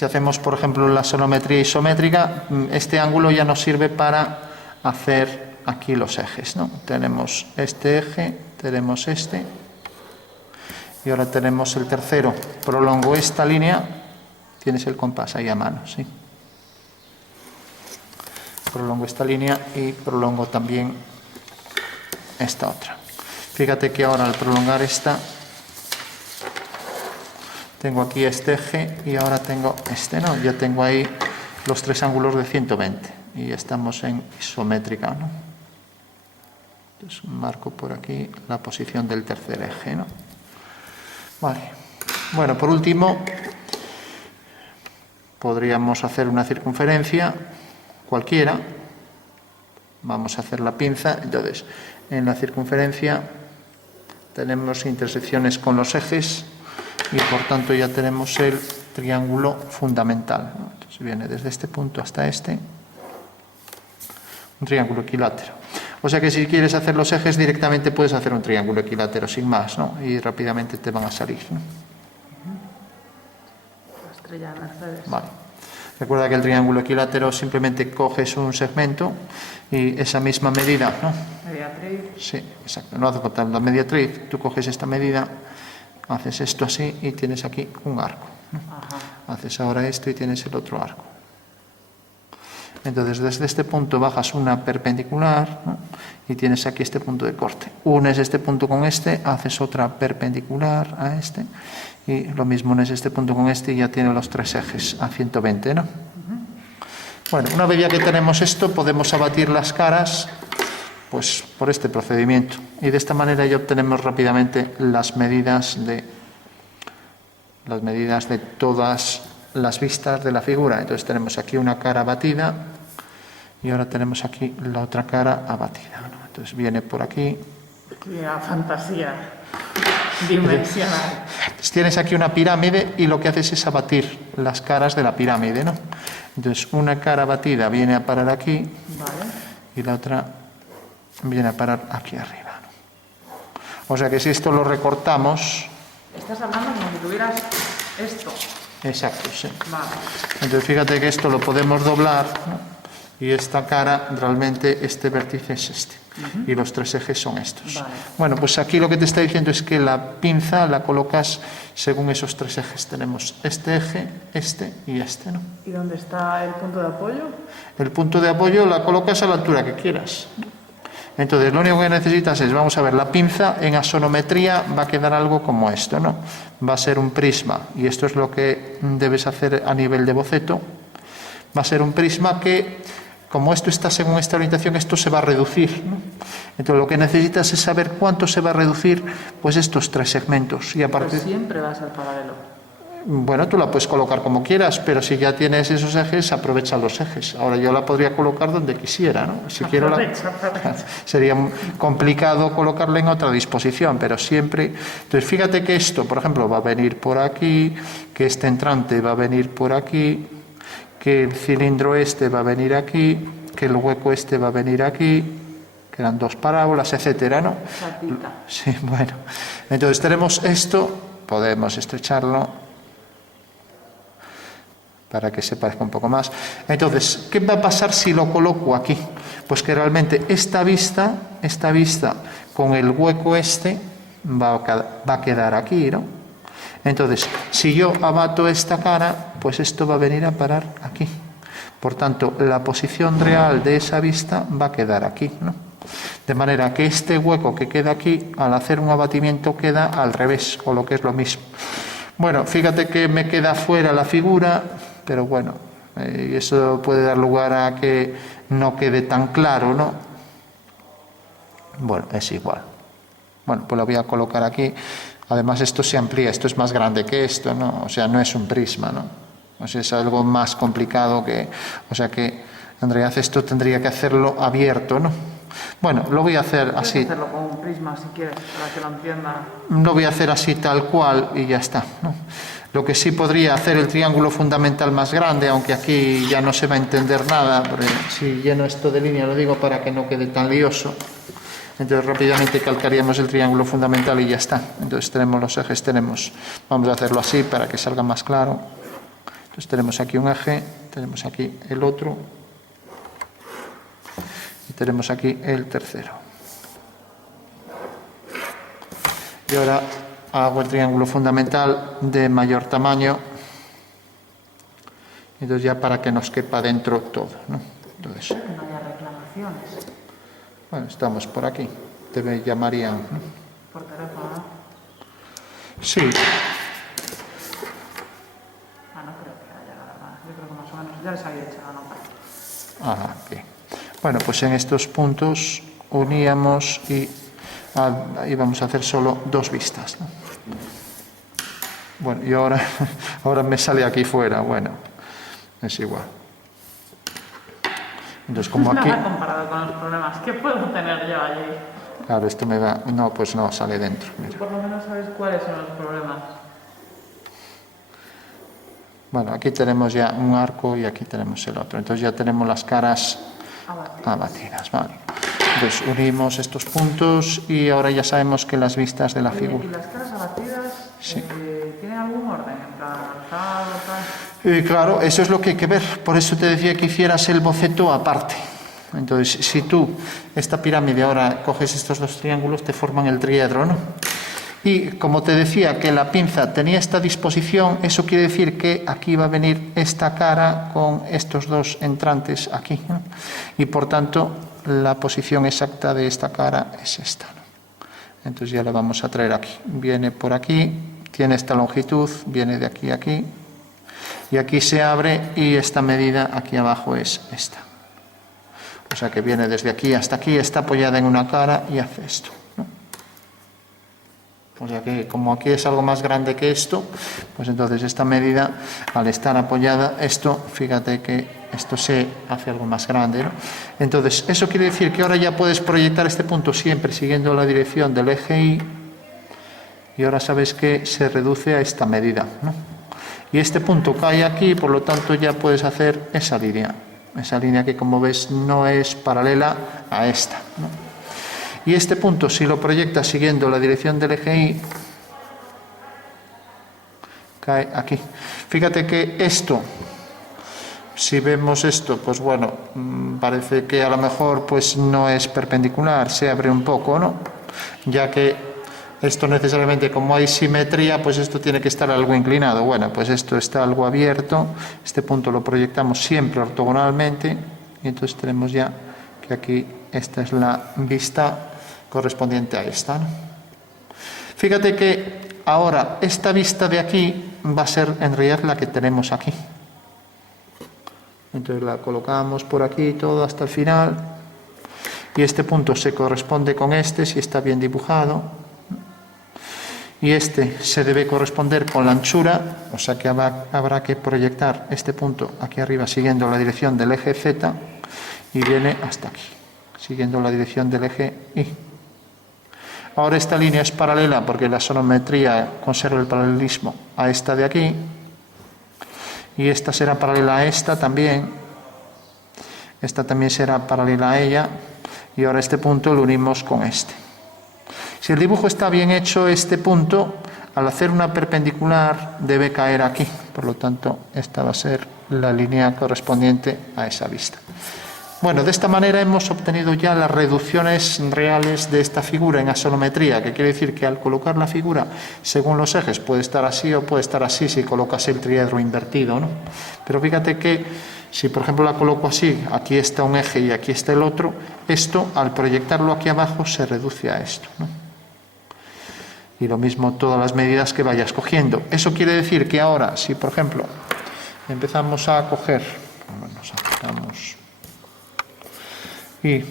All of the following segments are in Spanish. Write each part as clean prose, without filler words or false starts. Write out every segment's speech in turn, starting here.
Si hacemos, por ejemplo, la sonometría isométrica, este ángulo ya nos sirve para hacer aquí los ejes, ¿no? Tenemos este eje, tenemos este, y ahora tenemos el tercero. Prolongo esta línea, tienes el compás ahí a mano, ¿sí? Prolongo esta línea y prolongo también esta otra. Fíjate que ahora al prolongar esta, tengo aquí este eje y ahora tengo este, ¿no? Ya tengo ahí los tres ángulos de 120 y estamos en isométrica, ¿no? Entonces marco por aquí la posición del tercer eje, ¿no? Vale. Bueno, por último, podríamos hacer una circunferencia cualquiera. Vamos a hacer la pinza. Entonces, en la circunferencia tenemos intersecciones con los ejes y por tanto ya tenemos el triángulo fundamental, ¿no? Entonces viene desde este punto hasta este, un triángulo equilátero. O sea que si quieres hacer los ejes directamente puedes hacer un triángulo equilátero sin más, ¿no? Y rápidamente te van a salir, ¿no? La estrella de Mercedes. Vale. Recuerda que el triángulo equilátero simplemente coges un segmento y esa misma medida, ¿no? Mediatriz. Sí, exacto. No hace falta la mediatriz. Tú coges esta medida, haces esto así y tienes aquí un arco, ¿no? Ajá. Haces ahora esto y tienes el otro arco. Entonces desde este punto bajas una perpendicular, ¿no? Y tienes aquí este punto de corte. Unes este punto con este, haces otra perpendicular a este y lo mismo unes este punto con este y ya tiene los tres ejes a 120, ¿no? Bueno, una vez ya que tenemos esto podemos abatir las caras pues por este procedimiento y de esta manera ya obtenemos rápidamente las medidas de todas las vistas de la figura. Entonces tenemos aquí una cara abatida y ahora tenemos aquí la otra cara abatida, ¿no? Entonces viene por aquí. Qué fantasía dimensional. Entonces tienes aquí una pirámide y lo que haces es abatir las caras de la pirámide, ¿no? Entonces una cara abatida viene a parar aquí, Vale. y la otra viene a parar aquí arriba, ¿no? O sea que si esto lo recortamos... Estás hablando como si tuvieras esto. Exacto, sí. Vale. Entonces fíjate que esto lo podemos doblar, ¿no? Y esta cara, realmente este vértice es este. Y los tres ejes son estos. Vale. Bueno, pues aquí lo que te está diciendo es que la pinza la colocas según esos tres ejes. Tenemos este eje, este y este, ¿no? ¿Y dónde está el punto de apoyo? El punto de apoyo la colocas a la altura que quieras. Entonces lo único que necesitas es, vamos a ver, la pinza en asonometría va a quedar algo como esto, ¿no? Va a ser un prisma y esto es lo que debes hacer a nivel de boceto. Va a ser un prisma que, como esto está según esta orientación, esto se va a reducir, ¿no? Entonces lo que necesitas es saber cuánto se va a reducir pues estos tres segmentos. Y a Pero partir... siempre va a ser paralelo. Bueno, tú la puedes colocar como quieras, pero si ya tienes esos ejes, aprovecha los ejes. Ahora yo la podría colocar donde quisiera, ¿no? Si quiero sería complicado colocarla en otra disposición, pero siempre... Entonces fíjate que esto, por ejemplo, va a venir por aquí, que este entrante va a venir por aquí, que el cilindro este va a venir aquí, que el hueco este va a venir aquí, que eran dos parábolas, etcétera, ¿no? Chatita. Sí, bueno. Entonces tenemos esto, podemos estrecharlo para que se parezca un poco más. Entonces, ¿qué va a pasar si lo coloco aquí? Pues que realmente esta vista con el hueco este va a quedar aquí, ¿no? Entonces, si yo abato esta cara, pues esto va a venir a parar aquí. Por tanto, la posición real de esa vista va a quedar aquí, ¿no? De manera que este hueco que queda aquí, al hacer un abatimiento, queda al revés, o lo que es lo mismo. Bueno, fíjate que me queda fuera la figura, pero bueno, eso puede dar lugar a que no quede tan claro, ¿no? Bueno, es igual. Bueno, pues lo voy a colocar aquí. Además, esto se amplía, esto es más grande que esto, ¿no? O sea, no es un prisma, ¿no? O sea, es algo más complicado que... O sea que, en realidad, esto tendría que hacerlo abierto, ¿no? Bueno, lo voy a hacer así. Puedes hacerlo con un prisma si quieres, para que lo entienda. Lo voy a hacer así tal cual y ya está, ¿no? Lo que sí podría hacer el triángulo fundamental más grande, aunque aquí ya no se va a entender nada, porque si lleno esto de línea, lo digo para que no quede tan lioso. Entonces rápidamente calcaríamos el triángulo fundamental y ya está. Entonces tenemos los ejes, vamos a hacerlo así para que salga más claro. Entonces tenemos aquí un eje, tenemos aquí el otro y tenemos aquí el tercero. Y ahora hago el triángulo fundamental de mayor tamaño, entonces ya para que nos quepa dentro todo, ¿no? Entonces, Que no haya reclamaciones bueno, estamos por aquí, te me llamarían, ¿no? por teléfono, ¿no? Sí, Ah, no creo que haya nada. Yo creo que más o menos ya les había hecho la nota. ah, ok. Bueno, pues en estos puntos uníamos y vamos a hacer solo dos vistas, ¿no? Bueno, y ahora me sale aquí fuera, bueno, es igual. Entonces, como aquí, Nada comparado con los problemas que puedo tener yo allí. claro, esto me va, no, pues no, sale dentro, mira. Por lo menos sabes cuáles son los problemas. Bueno, aquí tenemos ya un arco y aquí tenemos el otro, entonces ya tenemos las caras abatidas, vale. Entonces unimos estos puntos y ahora ya sabemos que las vistas de la Oye, figura. ¿y las caras abatidas Sí. tienen algún orden? En plan, alzado, tal. Claro, eso es lo que hay que ver. Por eso te decía que hicieras el boceto aparte. Entonces, si tú, esta pirámide, ahora coges estos dos triángulos, te forman el triedro, ¿no? Y como te decía que la pinza tenía esta disposición, eso quiere decir que aquí va a venir esta cara con estos dos entrantes aquí, ¿no? Y por tanto, la posición exacta de esta cara es esta, ¿no? Entonces ya la vamos a traer aquí. Viene por aquí, tiene esta longitud, viene de aquí a aquí. Y aquí se abre y esta medida aquí abajo es esta. O sea que viene desde aquí hasta aquí, está apoyada en una cara y hace esto, ¿no? O sea que como aquí es algo más grande que esto, pues entonces esta medida, al estar apoyada, esto, fíjate que esto se hace algo más grande, ¿no? Entonces, eso quiere decir que ahora ya puedes proyectar este punto siempre siguiendo la dirección del eje Y, y ahora sabes que se reduce a esta medida, ¿no? Y este punto cae aquí, por lo tanto ya puedes hacer esa línea que como ves no es paralela a esta, ¿no? Y este punto, si lo proyectas siguiendo la dirección del eje Y, cae aquí. Fíjate que esto, si vemos esto, pues bueno, parece que a lo mejor pues no es perpendicular, se abre un poco, ¿no? Ya que esto necesariamente, como hay simetría, pues esto tiene que estar algo inclinado. Bueno, pues esto está algo abierto, este punto lo proyectamos siempre ortogonalmente, y entonces tenemos ya que aquí esta es la vista correspondiente a esta, ¿no? Fíjate que ahora esta vista de aquí va a ser en realidad la que tenemos aquí. Entonces la colocamos por aquí todo hasta el final, y este punto se corresponde con este si está bien dibujado, y este se debe corresponder con la anchura, o sea que habrá que proyectar este punto aquí arriba siguiendo la dirección del eje Z y viene hasta aquí, siguiendo la dirección del eje Y. Ahora esta línea es paralela porque la sonometría conserva el paralelismo a esta de aquí, y esta será paralela a esta también será paralela a ella, y ahora este punto lo unimos con este. Si el dibujo está bien hecho, este punto, al hacer una perpendicular, debe caer aquí. Por lo tanto, esta va a ser la línea correspondiente a esa vista. Bueno, de esta manera hemos obtenido ya las reducciones reales de esta figura en asonometría, que quiere decir que al colocar la figura según los ejes puede estar así o puede estar así si colocas el triedro invertido, ¿no? Pero fíjate que si por ejemplo la coloco así, aquí está un eje y aquí está el otro, esto al proyectarlo aquí abajo se reduce a esto, ¿no? Y lo mismo todas las medidas que vayas cogiendo. Eso quiere decir que ahora, si por ejemplo empezamos a coger, nos acercamos y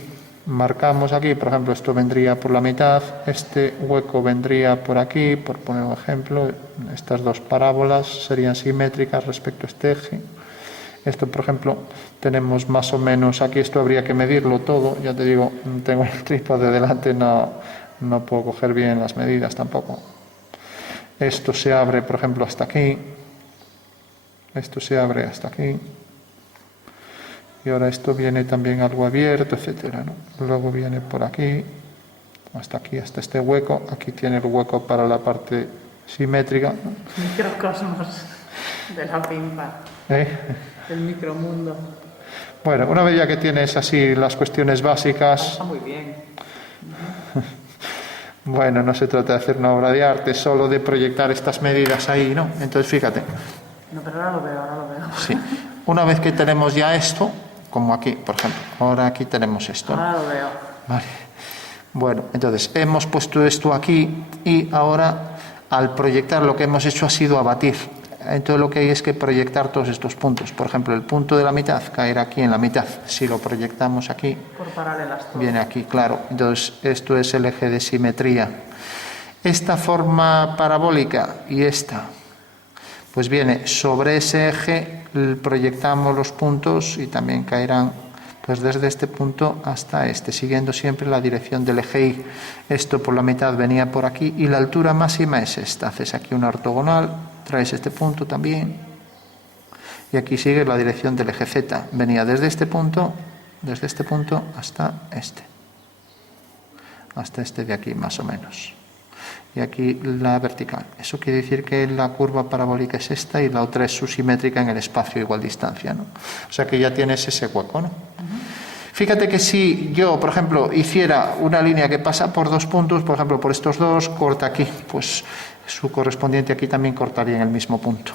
marcamos aquí, por ejemplo, esto vendría por la mitad, este hueco vendría por aquí, por poner un ejemplo, estas dos parábolas serían simétricas respecto a este eje. Esto, por ejemplo, tenemos más o menos, aquí esto habría que medirlo todo, ya te digo, tengo el trípode delante, no puedo coger bien las medidas tampoco. Esto se abre, por ejemplo, hasta aquí, esto se abre hasta aquí, y ahora esto viene también algo abierto, etcétera, ¿no? Luego viene por aquí, hasta este hueco, aquí tiene el hueco para la parte simétrica, ¿no? Microcosmos. De la pinza, ¿Eh? del micromundo. Bueno, una vez ya que tienes así las cuestiones básicas, Está muy bien. bueno, no se trata de hacer una obra de arte, solo de proyectar estas medidas ahí, ¿no? Entonces, fíjate, No, pero ahora lo veo, ahora lo veo. sí. Una vez que tenemos ya esto, como aquí, por ejemplo, ahora aquí tenemos esto, ¿no? Ahora lo veo. Vale. Bueno, entonces hemos puesto esto aquí y ahora al proyectar lo que hemos hecho ha sido abatir. Entonces lo que hay es que proyectar todos estos puntos. Por ejemplo, el punto de la mitad caerá aquí en la mitad. Si lo proyectamos aquí, Por paralelas todo. viene aquí, claro. Entonces esto es el eje de simetría. Esta forma parabólica y esta, pues viene sobre ese eje, proyectamos los puntos y también caerán pues desde este punto hasta este, siguiendo siempre la dirección del eje Y. Esto por la mitad venía por aquí y la altura máxima es esta. Haces aquí una ortogonal, traes este punto también y aquí sigue la dirección del eje Z. Venía desde este punto hasta este de aquí más o menos. Y aquí la vertical. Eso quiere decir que la curva parabólica es esta y la otra es su simétrica en el espacio igual distancia, ¿no? O sea que ya tienes ese hueco, ¿no? Fíjate que si yo, por ejemplo, hiciera una línea que pasa por dos puntos, por ejemplo, por estos dos, corta aquí, pues su correspondiente aquí también cortaría en el mismo punto.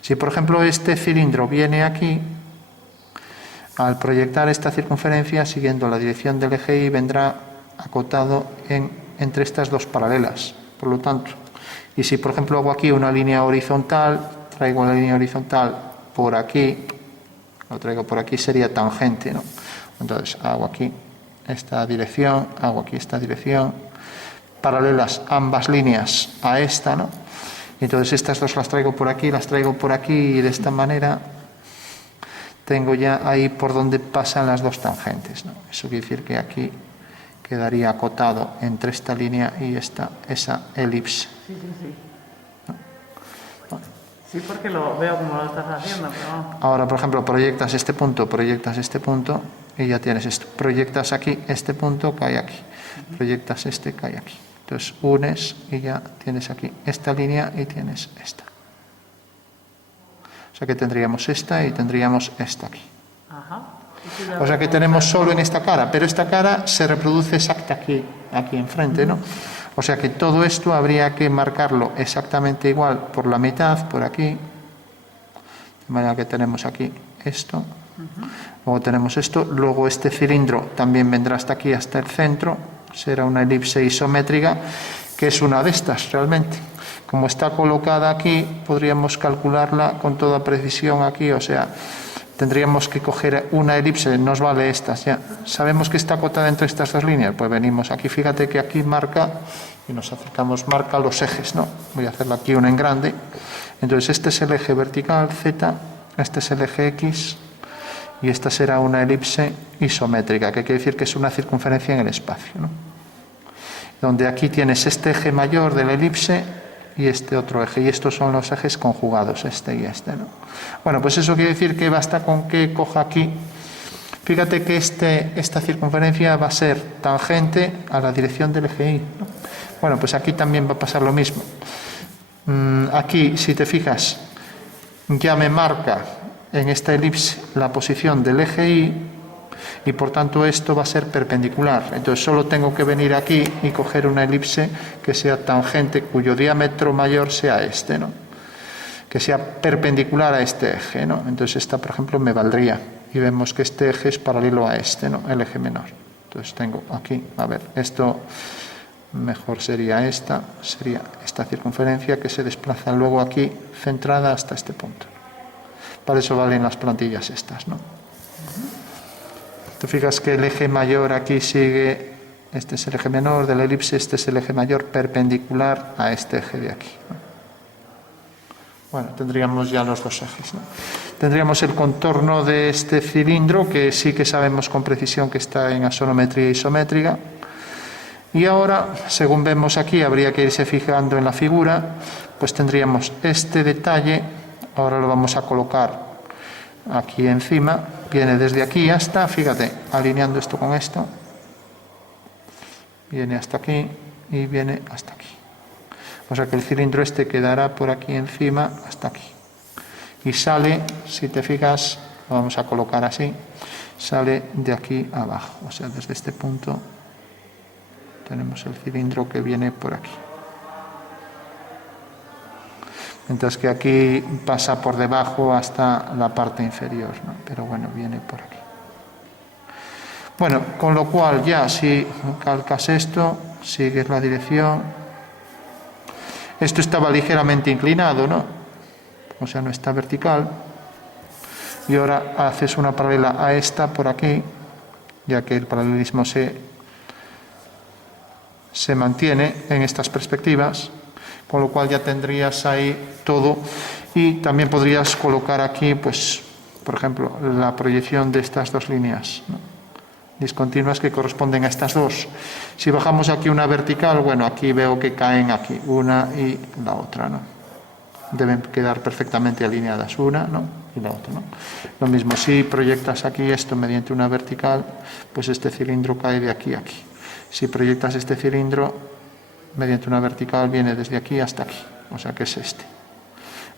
Si, por ejemplo, este cilindro viene aquí, al proyectar esta circunferencia, siguiendo la dirección del eje Y, vendrá acotado entre estas dos paralelas. Por lo tanto, y si por ejemplo hago aquí una línea horizontal, traigo la línea horizontal por aquí, lo traigo por aquí, sería tangente, ¿no? Entonces hago aquí esta dirección, hago aquí esta dirección, paralelas ambas líneas a esta, ¿no? Y entonces estas dos las traigo por aquí y de esta manera tengo ya ahí por donde pasan las dos tangentes, ¿no? Eso quiere decir que aquí quedaría acotado entre esta línea y esa elipse. Sí, sí, sí. Sí, porque lo veo como lo estás haciendo, pero... Ahora, por ejemplo, proyectas este punto y ya tienes esto. Proyectas aquí este punto, cae aquí. Proyectas este, cae aquí. Entonces unes y ya tienes aquí esta línea y tienes esta. O sea que tendríamos esta y tendríamos esta aquí. Ajá. O sea que tenemos solo en esta cara, pero esta cara se reproduce exacta aquí enfrente, ¿no? O sea que todo esto habría que marcarlo exactamente igual por la mitad, por aquí. De manera que tenemos aquí esto. Luego tenemos esto. Luego este cilindro también vendrá hasta aquí, hasta el centro. Será una elipse isométrica, que es una de estas realmente. Como está colocada aquí, podríamos calcularla con toda precisión aquí, o sea... Tendríamos que coger una elipse, nos vale estas ya. ¿Sabemos que está acotada entre estas dos líneas? Pues venimos aquí, fíjate que aquí marca, y nos acercamos, marca los ejes, ¿no? Voy a hacerla aquí una en grande. Entonces este es el eje vertical, Z, este es el eje X, y esta será una elipse isométrica, que quiere decir que es una circunferencia en el espacio, ¿no? Donde aquí tienes este eje mayor de la elipse, y este otro eje, y estos son los ejes conjugados, este y este, ¿no? Bueno, pues eso quiere decir que basta con que coja aquí. Fíjate que esta circunferencia va a ser tangente a la dirección del eje Y, ¿no? Bueno, pues aquí también va a pasar lo mismo. Aquí, si te fijas, ya me marca en esta elipse la posición del eje Y, y por tanto esto va a ser perpendicular. Entonces solo tengo que venir aquí y coger una elipse que sea tangente, cuyo diámetro mayor sea este, ¿no? Que sea perpendicular a este eje, ¿no? Entonces esta, por ejemplo, me valdría. Y vemos que este eje es paralelo a este, ¿no? El eje menor. Entonces tengo aquí, a ver, esto mejor sería esta circunferencia que se desplaza luego aquí centrada hasta este punto. Para eso valen las plantillas estas, ¿no? Te fijas que el eje mayor aquí sigue, este es el eje menor de la elipse, este es el eje mayor perpendicular a este eje de aquí, ¿no? Bueno, tendríamos ya los dos ejes, ¿no? Tendríamos el contorno de este cilindro, que sí que sabemos con precisión que está en asonometría isométrica. Y ahora, según vemos aquí, habría que irse fijando en la figura, pues tendríamos este detalle, ahora lo vamos a colocar aquí encima, viene desde aquí hasta, fíjate, alineando esto con esto, viene hasta aquí y viene hasta aquí. O sea que el cilindro este quedará por aquí encima hasta aquí. y sale, si te fijas, lo vamos a colocar así, sale de aquí abajo, o sea, desde este punto tenemos el cilindro que viene por aquí. Mientras que aquí pasa por debajo hasta la parte inferior, ¿no? Pero bueno, viene por aquí. Bueno, con lo cual ya si calcas esto, sigues la dirección. Esto estaba ligeramente inclinado, ¿no? O sea, no está vertical. Y ahora haces una paralela a esta por aquí, ya que el paralelismo se mantiene en estas perspectivas, con lo cual ya tendrías ahí todo. Y también podrías colocar aquí, pues, por ejemplo, la proyección de estas dos líneas, ¿no? Discontinuas que corresponden a estas dos. Si bajamos aquí una vertical, bueno, aquí veo que caen aquí, una y la otra, ¿no? Deben quedar perfectamente alineadas, una, ¿no? Y la otra, ¿no? Lo mismo, si proyectas aquí esto mediante una vertical, pues este cilindro cae de aquí a aquí. Si proyectas este cilindro mediante una vertical, viene desde aquí hasta aquí, o sea que es este.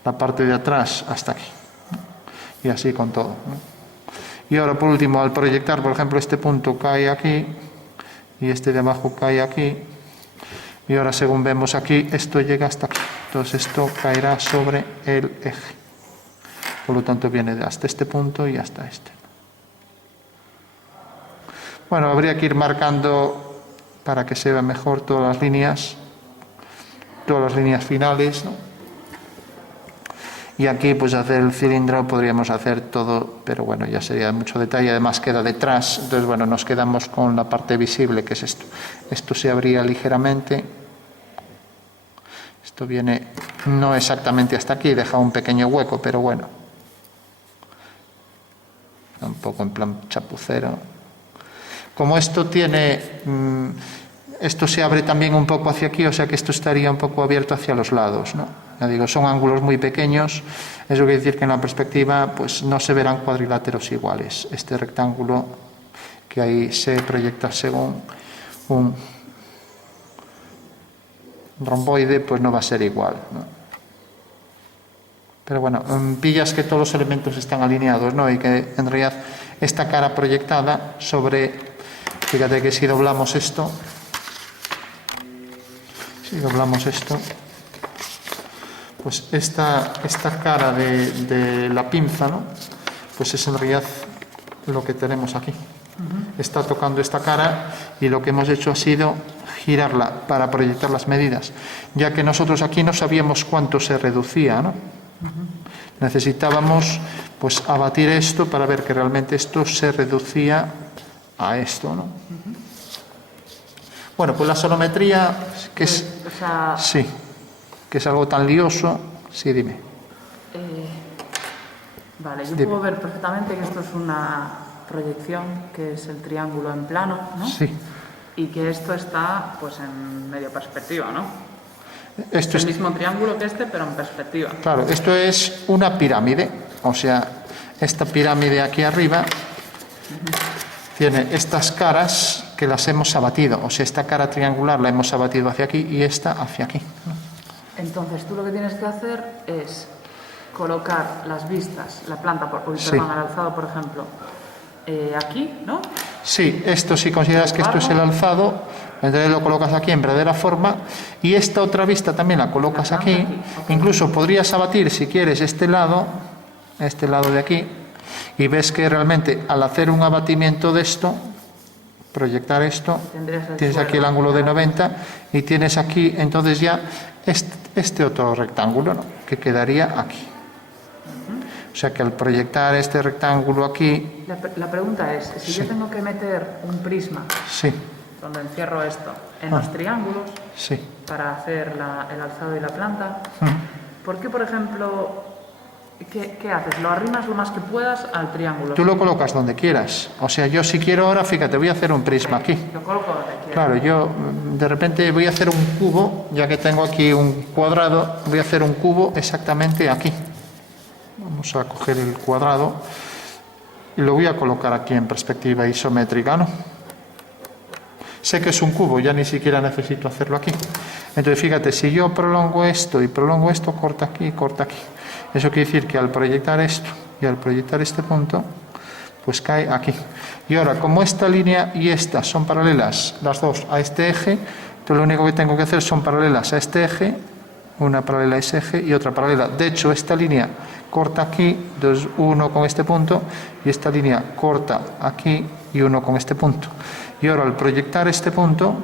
La parte de atrás hasta aquí, ¿no? Y así con todo, ¿no? Y ahora, por último, al proyectar, por ejemplo, este punto cae aquí y este de abajo cae aquí. Y ahora, según vemos aquí, esto llega hasta aquí. Entonces, esto caerá sobre el eje. Por lo tanto, viene hasta este punto y hasta este. Bueno, habría que ir marcando para que se vean mejor todas las líneas finales, ¿no? Y aquí, pues, hacer el cilindro, podríamos hacer todo, pero bueno, ya sería de mucho detalle. Además, queda detrás. Entonces, bueno, nos quedamos con la parte visible, que es esto. Esto se abría ligeramente. Esto viene no exactamente hasta aquí, deja un pequeño hueco, pero bueno. Un poco en plan chapucero. Como esto tiene... esto se abre también un poco hacia aquí, o sea que esto estaría un poco abierto hacia los lados, ¿no? Ya digo, son ángulos muy pequeños, eso quiere decir que en la perspectiva pues no se verán cuadriláteros iguales. Este rectángulo que ahí se proyecta según un romboide, pues no va a ser igual, ¿no? Pero bueno, pillas que todos los elementos están alineados, ¿no? Y que en realidad esta cara proyectada sobre, fíjate que si doblamos esto, pues esta cara de la pinza, ¿no? Pues es en realidad lo que tenemos aquí. Está tocando esta cara y lo que hemos hecho ha sido girarla para proyectar las medidas, ya que nosotros aquí no sabíamos cuánto se reducía, ¿no? Necesitábamos pues abatir esto para ver que realmente esto se reducía a esto, ¿no? Bueno, pues la sonometría, que es... sí, que es algo tan lioso. Sí, dime. Vale, yo puedo ver perfectamente que esto es una proyección, que es el triángulo en plano, ¿no? Sí. Y que esto está, pues, en medio perspectiva, ¿no? Esto es el mismo triángulo que este, pero en perspectiva. Claro, esto es una pirámide, o sea, esta pirámide aquí arriba tiene estas caras que las hemos abatido, o sea, esta cara triangular la hemos abatido hacia aquí y esta hacia aquí. Entonces, tú lo que tienes que hacer es colocar las vistas, la planta, Sí. perdón, el alzado, por ejemplo, aquí, ¿no? Sí, esto si consideras que esto es el alzado, entonces lo colocas aquí en verdadera forma y esta otra vista también la colocas aquí. Incluso podrías abatir, si quieres, este lado de aquí, y ves que realmente al hacer un abatimiento de esto, proyectar esto, tienes aquí el ángulo de 90 y tienes aquí entonces ya este otro rectángulo, ¿no? Que quedaría aquí. O sea que al proyectar este rectángulo aquí... La pregunta es, si sí. yo tengo que meter un prisma, sí. donde encierro esto, en los triángulos, sí. para hacer el alzado y la planta, ¿por qué, por ejemplo, qué haces? ¿Lo arrimas lo más que puedas al triángulo? Tú lo colocas donde quieras. O sea, yo si quiero ahora, fíjate, voy a hacer un prisma aquí. Lo coloco donde quieras. Claro, yo de repente voy a hacer un cubo, ya que tengo aquí un cuadrado, voy a hacer un cubo exactamente aquí. Vamos a coger el cuadrado y lo voy a colocar aquí en perspectiva isométrica, ¿no? Sé que es un cubo, ya ni siquiera necesito hacerlo aquí. Entonces, fíjate, si yo prolongo esto y prolongo esto, corta aquí y corta aquí. Eso quiere decir que al proyectar esto y al proyectar este punto, pues cae aquí. Y ahora, como esta línea y esta son paralelas, las dos, a este eje, entonces lo único que tengo que hacer son paralelas a este eje, una paralela a ese eje y otra paralela. De hecho, esta línea corta aquí, entonces uno con este punto, y esta línea corta aquí y uno con este punto. Y ahora al proyectar este punto,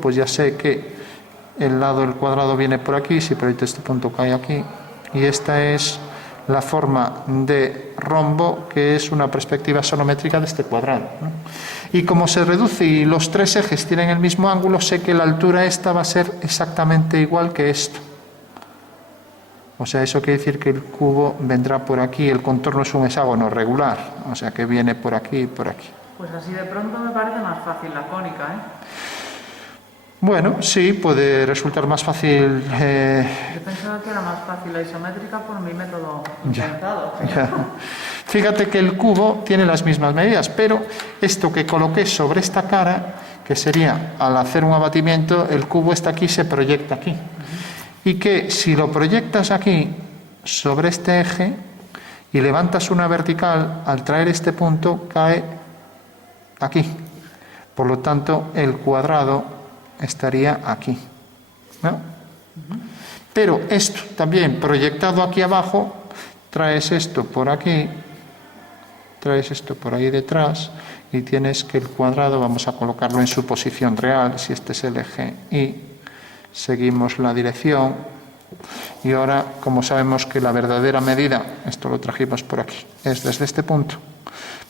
pues ya sé que el lado del cuadrado viene por aquí, si proyecto este punto cae aquí, y esta es la forma de rombo, que es una perspectiva sonométrica de este cuadrado, ¿no? Y como se reduce y los tres ejes tienen el mismo ángulo, sé que la altura esta va a ser exactamente igual que esto. O sea, eso quiere decir que el cubo vendrá por aquí, el contorno es un hexágono regular, o sea que viene por aquí y por aquí. Pues así de pronto me parece más fácil la cónica, ¿eh? Bueno, sí, puede resultar más fácil. Yo pensaba que era más fácil la isométrica por mi método inventado. Ya. Fíjate que el cubo tiene las mismas medidas, pero esto que coloqué sobre esta cara, que sería al hacer un abatimiento, el cubo está aquí, se proyecta aquí. Y que si lo proyectas aquí sobre este eje y levantas una vertical, al traer este punto cae aquí. Por lo tanto, el cuadrado estaría aquí, ¿no? Pero esto también proyectado aquí abajo, traes esto por aquí, traes esto por ahí detrás y tienes que el cuadrado, vamos a colocarlo en su posición real, si este es el eje y seguimos la dirección. Y ahora, como sabemos que la verdadera medida, esto lo trajimos por aquí, es desde este punto,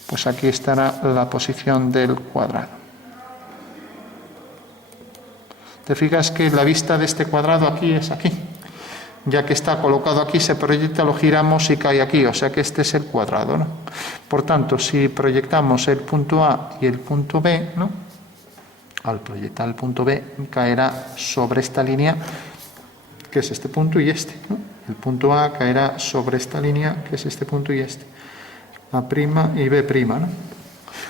pues aquí estará la posición del cuadrado. Te fijas que la vista de este cuadrado aquí es aquí. Ya que está colocado aquí, se proyecta, lo giramos y cae aquí. O sea que este es el cuadrado, ¿no? Por tanto, si proyectamos el punto A y el punto B, ¿no? Al proyectar el punto B, caerá sobre esta línea, que es este punto y este, ¿no? El punto A caerá sobre esta línea, que es este punto y este. A' y B', ¿no?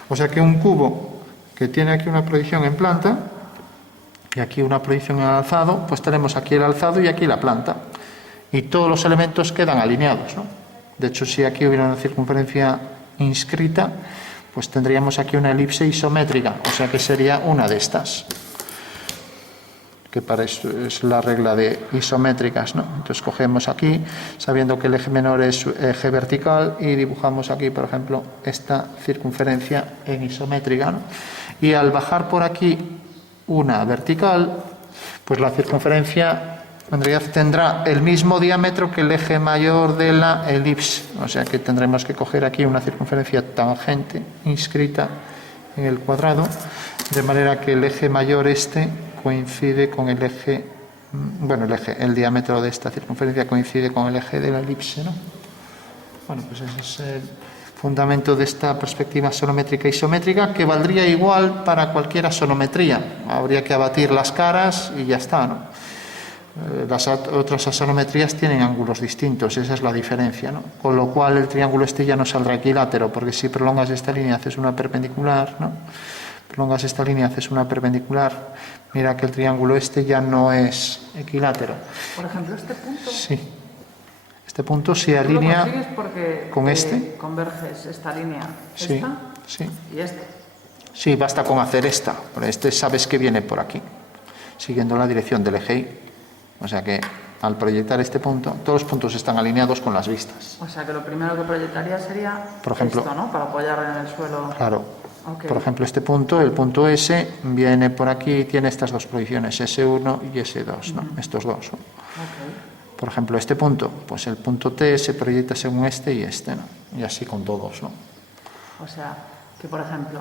O sea que un cubo que tiene aquí una proyección en planta, y aquí una proyección en alzado, pues tenemos aquí el alzado y aquí la planta. Y todos los elementos quedan alineados, ¿no? De hecho, si aquí hubiera una circunferencia inscrita, pues tendríamos aquí una elipse isométrica, o sea que sería una de estas. Que para eso es la regla de isométricas, ¿no? Entonces cogemos aquí, sabiendo que el eje menor es eje vertical, y dibujamos aquí, por ejemplo, esta circunferencia en isométrica, ¿no? Y al bajar por aquí una vertical, pues la circunferencia en realidad tendrá el mismo diámetro que el eje mayor de la elipse, o sea que tendremos que coger aquí una circunferencia tangente inscrita en el cuadrado, de manera que el eje mayor este coincide con el eje, bueno, el diámetro de esta circunferencia coincide con el eje de la elipse, ¿no? Bueno, pues ese es el fundamento de esta perspectiva sonométrica isométrica, que valdría igual para cualquier asonometría. Habría que abatir las caras y ya está, ¿no? Las otras asonometrías tienen ángulos distintos, esa es la diferencia, ¿no? Con lo cual el triángulo este ya no saldrá equilátero, porque si prolongas esta línea haces una perpendicular, ¿no? Prolongas esta línea haces una perpendicular, mira que el triángulo este ya no es equilátero. Por ejemplo, este punto. Sí. Este punto se alinea con este. Converges esta línea, sí, esta sí. Y este. Sí, basta con hacer esta. Por este sabes que viene por aquí, siguiendo la dirección del eje Y. O sea que al proyectar este punto, todos los puntos están alineados con las vistas. O sea que lo primero que proyectaría sería, por ejemplo, esto, ¿no? Para apoyar en el suelo. Claro. Okay. Por ejemplo, este punto, el punto S, viene por aquí y tiene estas dos proyecciones, S1 y S2, ¿no? Estos dos, ¿no? Okay. Por ejemplo, este punto, pues el punto T se proyecta según este y este, ¿no? Y así con todos, ¿no? O sea, que por ejemplo,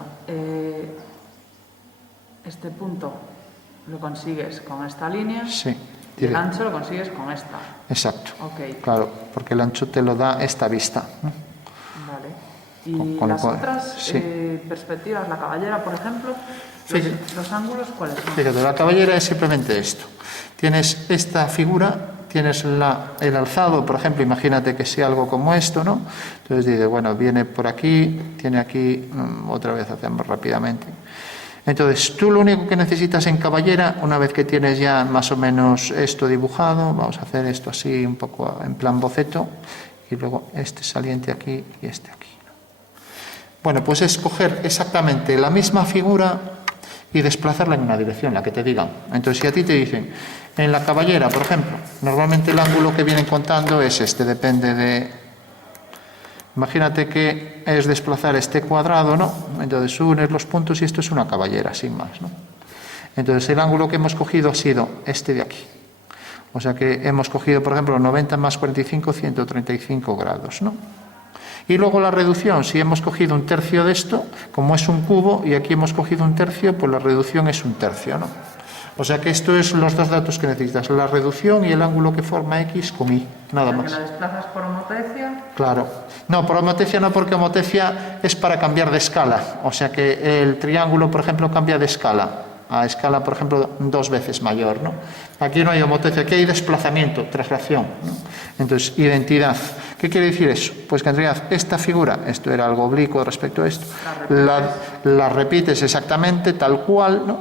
este punto lo consigues con esta línea. Sí. Y el ancho lo consigues con esta. Exacto. Okay. Claro, porque el ancho te lo da esta vista, ¿no? Vale. Y con las otras perspectivas, la caballera, por ejemplo, los ángulos, ¿cuáles son? Fíjate, la caballera es simplemente esto. Tienes esta figura, tienes el alzado, por ejemplo, imagínate que sea algo como esto, ¿no? Entonces dices, bueno, viene por aquí, tiene aquí, otra vez hacemos rápidamente. Entonces, tú lo único que necesitas en caballera, una vez que tienes ya más o menos esto dibujado, vamos a hacer esto así un poco en plan boceto, y luego este saliente aquí y este aquí. Bueno, pues es coger exactamente la misma figura y desplazarla en una dirección, la que te digan. Entonces, si a ti te dicen, en la caballera, por ejemplo, normalmente el ángulo que vienen contando es este, depende de... Imagínate que es desplazar este cuadrado, ¿no? Entonces unes los puntos y esto es una caballera, sin más, ¿no? Entonces el ángulo que hemos cogido ha sido este de aquí. O sea que hemos cogido, por ejemplo, 90 más 45, 135 grados, ¿no? Y luego la reducción, si hemos cogido un tercio de esto, como es un cubo, y aquí hemos cogido un tercio, pues la reducción es un tercio, ¿no? O sea que esto es los dos datos que necesitas, la reducción y el ángulo que forma X con Y, nada más. ¿La desplazas por homotecia? Claro. No, por homotecia no, porque homotecia es para cambiar de escala. O sea que el triángulo, por ejemplo, cambia de escala. A escala, por ejemplo, 2 veces mayor, ¿no? Aquí no hay homotecia, aquí hay desplazamiento, traslación, ¿no? Entonces, identidad. ¿Qué quiere decir eso? Pues que en realidad esta figura, esto era algo oblicuo respecto a esto, la repites exactamente tal cual, ¿no?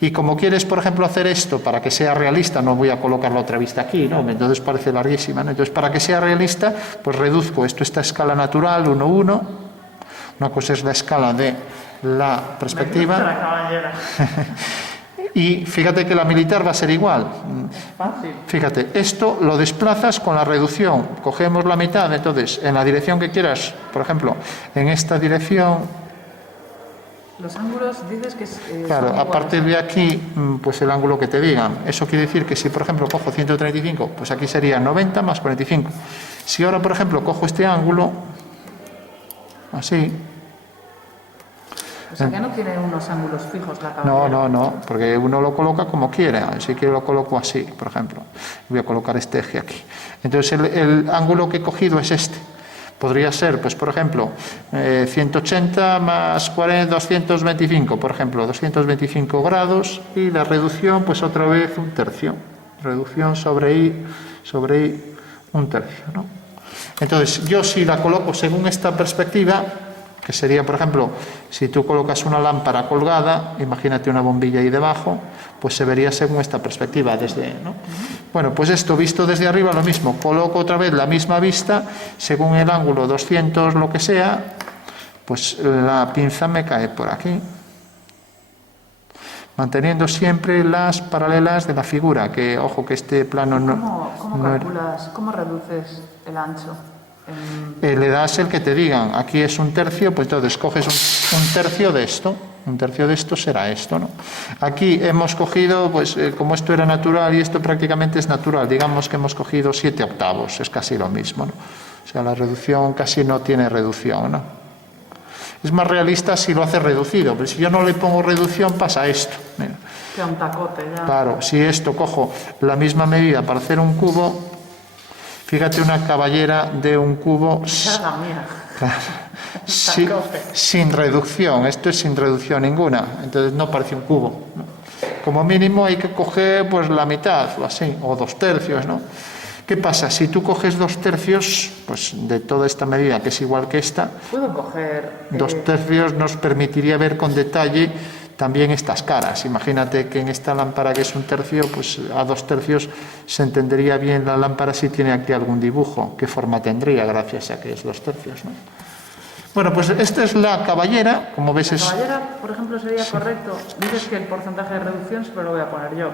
Y como quieres, por ejemplo, hacer esto para que sea realista, no voy a colocar la otra vista aquí, ¿no? Entonces parece larguísima, ¿no? Entonces, para que sea realista, pues reduzco esto, esta escala natural, 1, 1. Una cosa es la escala de la perspectiva. Me gusta la caballera. Y fíjate que la militar va a ser igual. Fácil. Fíjate, esto lo desplazas con la reducción. Cogemos la mitad, entonces, en la dirección que quieras, por ejemplo, en esta dirección. Los ángulos dices que Claro, son a partir de aquí, pues el ángulo que te digan. Eso quiere decir que si, por ejemplo, cojo 135, pues aquí sería 90 más 45. Si ahora, por ejemplo, cojo este ángulo, así. O sea que no tiene unos ángulos fijos la caballera. No, porque uno lo coloca como quiera. Si quiero lo coloco así, por ejemplo. Voy a colocar este eje aquí. Entonces el ángulo que he cogido es este. Podría ser, pues por ejemplo, 180 más 40, 225, por ejemplo, 225 grados, y la reducción, pues otra vez un tercio. Reducción sobre I, un tercio, ¿no? Entonces, yo si la coloco según esta perspectiva, que sería, por ejemplo, si tú colocas una lámpara colgada, imagínate una bombilla ahí debajo, pues se vería según esta perspectiva, desde, ¿no? Bueno, pues esto visto desde arriba lo mismo, coloco otra vez la misma vista, según el ángulo 200 lo que sea, pues la pinza me cae por aquí, manteniendo siempre las paralelas de la figura, que ojo que este plano no... ¿Cómo calculas, cómo reduces el ancho? Le das el que te digan, aquí es un tercio, pues entonces coges un tercio de esto, un tercio de esto será esto, ¿no? Aquí hemos cogido, pues como esto era natural y esto prácticamente es natural, digamos que hemos cogido 7 octavos, es casi lo mismo, ¿no? O sea, la reducción casi no tiene reducción, ¿no? Es más realista si lo hace reducido, pero si yo no le pongo reducción pasa esto, mira. Que un tacote ya. Claro, si esto cojo la misma medida para hacer un cubo, fíjate una caballera de un cubo La mía. sin reducción, esto es sin reducción ninguna, entonces no parece un cubo, ¿no? Como mínimo hay que coger pues la mitad o así, o 2 tercios, ¿no? ¿Qué pasa? Si tú coges 2 tercios, pues de toda esta medida que es igual que esta, Puedo coger 2 tercios nos permitiría ver con detalle también estas caras. Imagínate que en esta lámpara que es un tercio, pues a 2 tercios se entendería bien la lámpara si tiene aquí algún dibujo, qué forma tendría gracias a que es 2 tercios, ¿no? Bueno, pues esta es la caballera, como ves la es... caballera, por ejemplo, sería correcto. Dices que el porcentaje de reducción siempre lo voy a poner yo.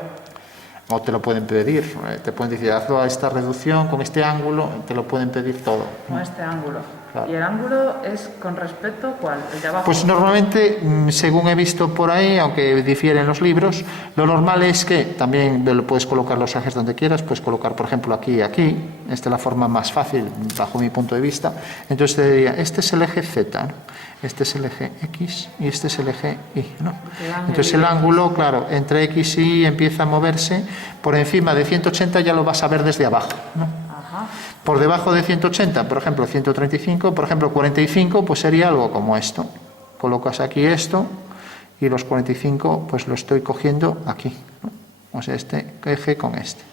O te lo pueden pedir, te pueden decir, hazlo a esta reducción, con este ángulo, te lo pueden pedir todo. Con este ángulo. Claro. ¿Y el ángulo es con respecto cuál? ¿El de abajo? Pues normalmente, según he visto por ahí, aunque difieren los libros, lo normal es que también lo puedes colocar los ejes donde quieras, puedes colocar, por ejemplo, aquí y aquí. Esta es la forma más fácil, bajo mi punto de vista. Entonces te diría, este es el eje Z, ¿no? Este es el eje X y este es el eje Y, ¿no? Entonces el ángulo, claro, entre X y Y empieza a moverse. Por encima de 180 ya lo vas a ver desde abajo, ¿no? Ajá. Por debajo de 180, por ejemplo, 135, por ejemplo, 45, pues sería algo como esto. Colocas aquí esto y los 45 pues lo estoy cogiendo aquí, ¿no? O sea, este eje con este.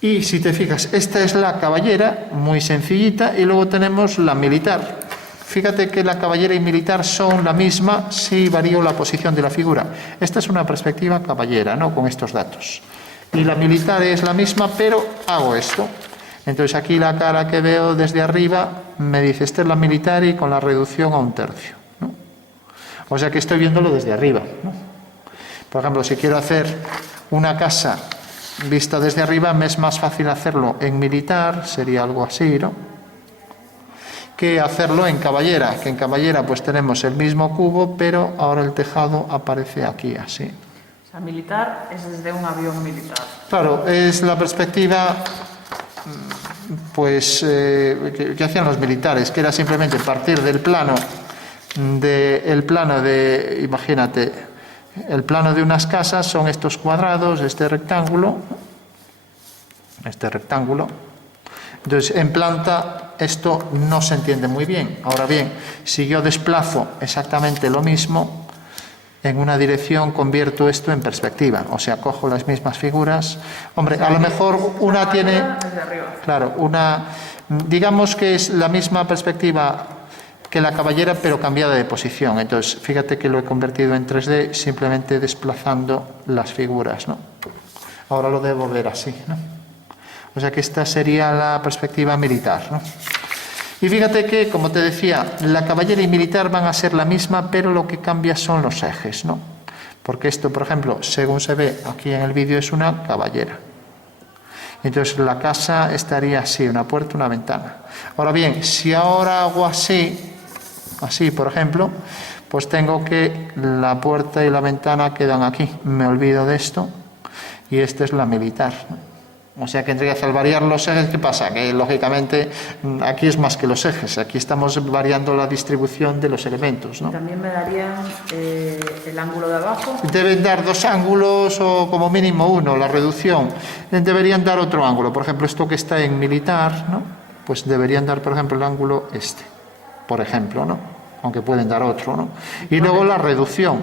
Y si te fijas, esta es la caballera, muy sencillita, y luego tenemos la militar. fíjate que la caballera y militar son la misma si varío la posición de la figura. Esta es una perspectiva caballera, ¿no? Con estos datos. Y la militar es la misma, pero hago esto. Entonces aquí la cara que veo desde arriba me dice, esta es la militar y con la reducción a 1/3, ¿no? O sea que estoy viéndolo desde arriba, ¿no? Por ejemplo, si quiero hacer una casa vista desde arriba, me es más fácil hacerlo en militar, sería algo así, ¿no? Que hacerlo en caballera, que en caballera pues tenemos el mismo cubo, pero ahora el tejado aparece aquí, así. O sea, militar es desde un avión militar. Claro, es la perspectiva pues que hacían los militares, que era simplemente partir del plano de, imagínate, el plano de unas casas son estos cuadrados, este rectángulo. Entonces, en planta esto no se entiende muy bien. Ahora bien, si yo desplazo exactamente lo mismo, en una dirección convierto esto en perspectiva. O sea, cojo las mismas figuras. Hombre, a lo mejor una tiene... Claro, digamos que es la misma perspectiva que la caballera, pero cambiada de posición. Entonces, fíjate que lo he convertido en 3D simplemente desplazando las figuras, ¿no? Ahora lo debo ver así, ¿no? O sea que esta sería la perspectiva militar, ¿no? Y fíjate que, como te decía, la caballera y militar van a ser la misma, pero lo que cambia son los ejes, ¿no? Porque esto, por ejemplo, según se ve aquí en el vídeo, es una caballera. Entonces la casa estaría así, una puerta, una ventana. Ahora bien, si ahora hago así, por ejemplo, pues tengo que la puerta y la ventana quedan aquí. Me olvido de esto y esta es la militar, ¿no? O sea que en realidad al variar los ejes, ¿qué pasa? Que lógicamente aquí es más que los ejes, aquí estamos variando la distribución de los elementos, ¿no? También me darían el ángulo de abajo. Deben dar 2 ángulos o como mínimo 1, la reducción. Deberían dar otro ángulo, por ejemplo, esto que está en militar, ¿no? Pues deberían dar, por ejemplo, el ángulo este, por ejemplo, ¿no? Aunque pueden dar otro, ¿no? Y luego la reducción,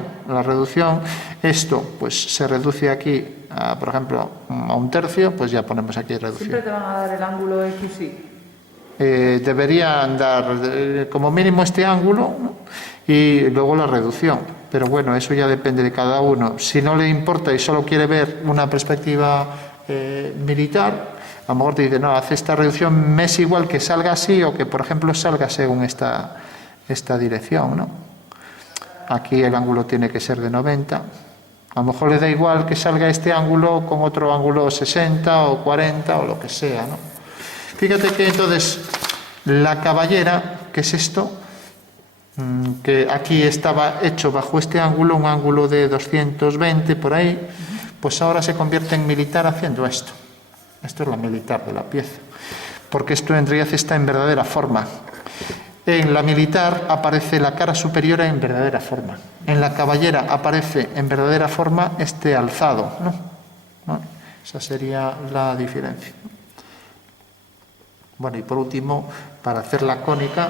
esto pues se reduce aquí, por ejemplo, a 1/3, pues ya ponemos aquí reducción. ¿Siempre te van a dar el ángulo XY? Deberían dar como mínimo este ángulo, ¿no? Y luego la reducción, pero bueno, eso ya depende de cada uno. Si no le importa y solo quiere ver una perspectiva militar, a lo mejor te dice, no, hace esta reducción, me es igual que salga así o que, por ejemplo, salga según esta dirección, ¿no? Aquí el ángulo tiene que ser de 90. A lo mejor le da igual que salga este ángulo con otro ángulo 60 o 40 o lo que sea, ¿no? Fíjate que entonces la caballera, que es esto, que aquí estaba hecho bajo este ángulo, un ángulo de 220 por ahí, pues ahora se convierte en militar haciendo esto. Esto es la militar de la pieza, porque esto en realidad está en verdadera forma. En la militar aparece la cara superior en verdadera forma. En la caballera aparece en verdadera forma este alzado, ¿no? ¿No? Esa sería la diferencia. Bueno, y por último, para hacer la cónica...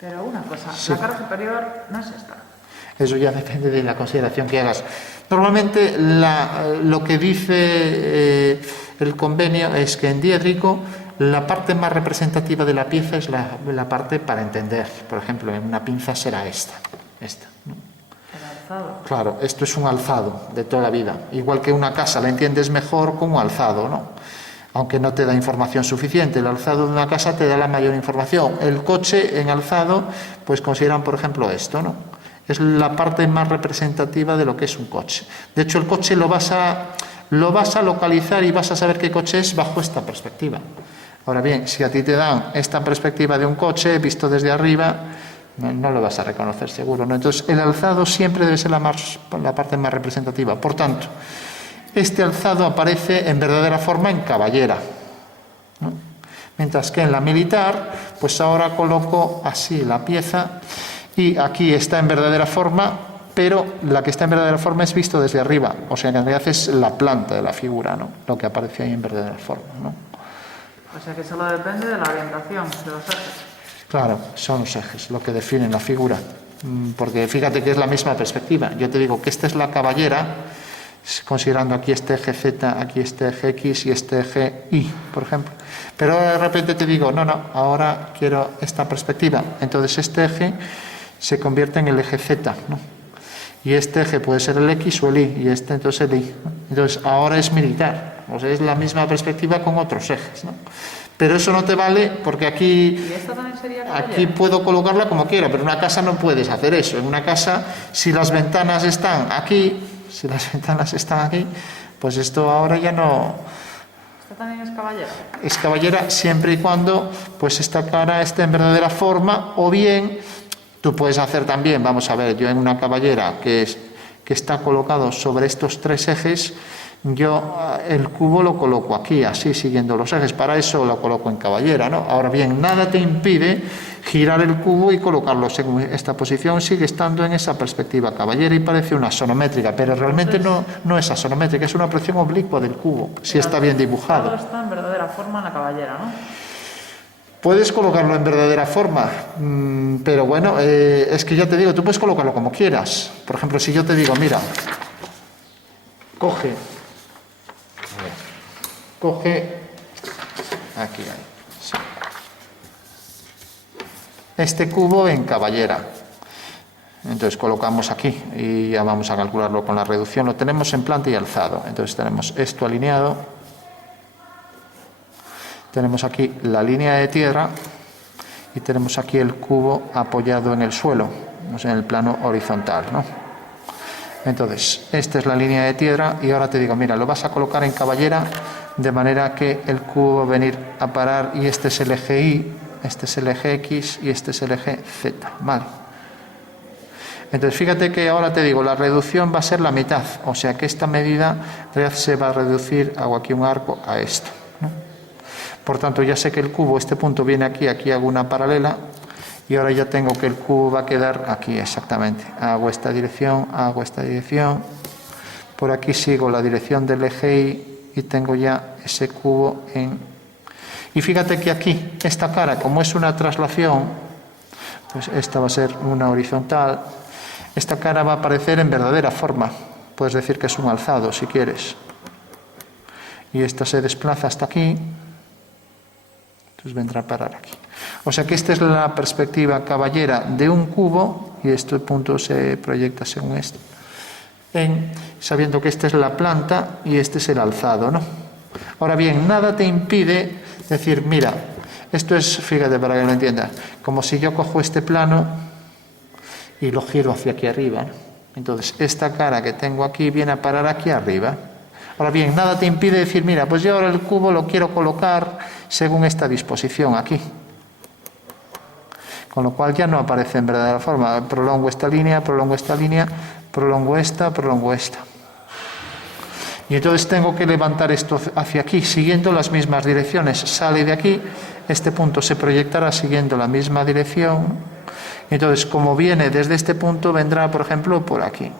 Pero una cosa, sí. La cara superior no es esta. Eso ya depende de la consideración que hagas. Normalmente lo que dice el convenio es que en diédrico la parte más representativa de la pieza es la parte para entender. Por ejemplo, en una pinza será esta, ¿no? El alzado. Claro, esto es un alzado de toda la vida. Igual que una casa la entiendes mejor con un alzado, ¿no? Aunque no te da información suficiente. El alzado de una casa te da la mayor información. El coche en alzado, pues consideran, por ejemplo, esto, ¿no? Es la parte más representativa de lo que es un coche. De hecho, el coche lo vas a localizar y vas a saber qué coche es bajo esta perspectiva. Ahora bien, si a ti te dan esta perspectiva de un coche visto desde arriba, no lo vas a reconocer seguro, ¿no? Entonces, el alzado siempre debe ser la parte más representativa. Por tanto, este alzado aparece en verdadera forma en caballera, ¿no? Mientras que en la militar, pues ahora coloco así la pieza y aquí está en verdadera forma, pero la que está en verdadera forma es visto desde arriba. O sea, en realidad es la planta de la figura, ¿no? Lo que aparece ahí en verdadera forma, ¿no? O sea que solo depende de la orientación de los ejes. Claro, son los ejes lo que definen la figura. Porque fíjate que es la misma perspectiva. Yo te digo que esta es la caballera considerando aquí este eje Z, aquí este eje X y este eje Y, por ejemplo. Pero de repente te digo, no, ahora quiero esta perspectiva. Entonces este eje se convierte en el eje Z, ¿no? Y este eje puede ser el X o el Y, y este entonces el Y, ¿no? Entonces ahora es militar, o sea, es la misma perspectiva con otros ejes, ¿no? Pero eso no te vale porque aquí, ¿Y esta también sería caballera? aquí puedo colocarla como quiera, pero en una casa no puedes hacer eso. En una casa, si las ventanas están aquí, pues esto ahora ya no... ¿Esta también es caballera? Es caballera siempre y cuando pues esta cara esté en verdadera forma, o bien tú puedes hacer también, vamos a ver, yo en una caballera que está colocado sobre estos tres ejes, yo el cubo lo coloco aquí, así, siguiendo los ejes. Para eso lo coloco en caballera, ¿no? Ahora bien, nada te impide girar el cubo y colocarlo según esta posición, sigue estando en esa perspectiva caballera y parece una sonométrica, pero realmente no es asonométrica, es una proyección oblicua del cubo, si está bien dibujado. Todo está en verdadera forma en la caballera, ¿no? Puedes colocarlo en verdadera forma, pero bueno, es que ya te digo, tú puedes colocarlo como quieras. Por ejemplo, si yo te digo, mira, coge, aquí hay, sí, este cubo en caballera. Entonces colocamos aquí y ya vamos a calcularlo con la reducción. Lo tenemos en planta y alzado. Entonces tenemos esto alineado. Tenemos aquí la línea de tierra y tenemos aquí el cubo apoyado en el suelo, o sea, en el plano horizontal, ¿no? Entonces, esta es la línea de tierra y ahora te digo, mira, lo vas a colocar en caballera de manera que el cubo va a venir a parar y este es el eje Y, este es el eje X y este es el eje Z, ¿vale? Entonces, fíjate que ahora te digo, la reducción va a ser la mitad, o sea que esta medida se va a reducir, hago aquí un arco, a esto, ¿no? Por tanto, ya sé que el cubo, este punto viene aquí, aquí hago una paralela y ahora ya tengo que el cubo va a quedar aquí exactamente. Hago esta dirección, por aquí sigo la dirección del eje Y tengo ya ese cubo en... Y fíjate que aquí, esta cara, como es una traslación, pues esta va a ser una horizontal, esta cara va a aparecer en verdadera forma. Puedes decir que es un alzado si quieres. Y esta se desplaza hasta aquí. Entonces vendrá a parar aquí. O sea que esta es la perspectiva caballera de un cubo y este punto se proyecta según esto. Sabiendo que esta es la planta y este es el alzado, ¿no? Ahora bien, nada te impide decir, mira, esto es, fíjate para que lo entiendas, como si yo cojo este plano y lo giro hacia aquí arriba, ¿no? Entonces esta cara que tengo aquí viene a parar aquí arriba. Ahora bien, nada te impide decir, mira, pues yo ahora el cubo lo quiero colocar según esta disposición aquí. Con lo cual ya no aparece en verdadera forma. Prolongo esta línea, prolongo esta prolongo esta. Y entonces tengo que levantar esto hacia aquí, siguiendo las mismas direcciones. Sale de aquí, este punto se proyectará siguiendo la misma dirección. Entonces, como viene desde este punto, vendrá, por ejemplo, por aquí.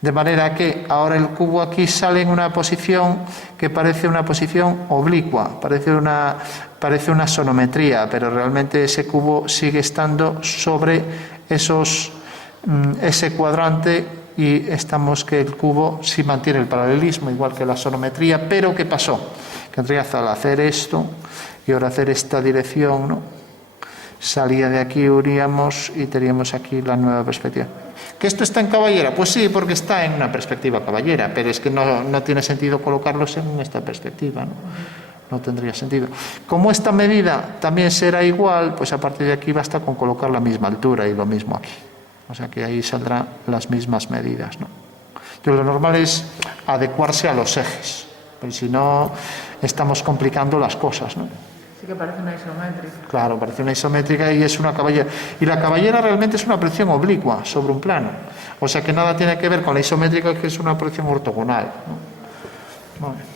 De manera que ahora el cubo aquí sale en una posición que parece una posición oblicua, parece una sonometría, pero realmente ese cubo sigue estando sobre ese cuadrante y estamos que el cubo sí mantiene el paralelismo, igual que la sonometría, pero ¿qué pasó? Que en realidad al hacer esto y ahora hacer esta dirección, ¿no? Salía de aquí, uníamos y teníamos aquí la nueva perspectiva. ¿Que esto está en caballera? Pues sí, porque está en una perspectiva caballera, pero es que no tiene sentido colocarlo según esta perspectiva, ¿no? No tendría sentido. Como esta medida también será igual, pues a partir de aquí basta con colocar la misma altura y lo mismo aquí. O sea que ahí saldrán las mismas medidas, ¿no? Entonces, lo normal es adecuarse a los ejes, porque si no estamos complicando las cosas, ¿no? Sí que parece una isométrica. Claro, parece una isométrica y es una caballera. Y la caballera realmente es una proyección oblicua sobre un plano. O sea que nada tiene que ver con la isométrica, que es una proyección ortogonal, ¿no? Vale.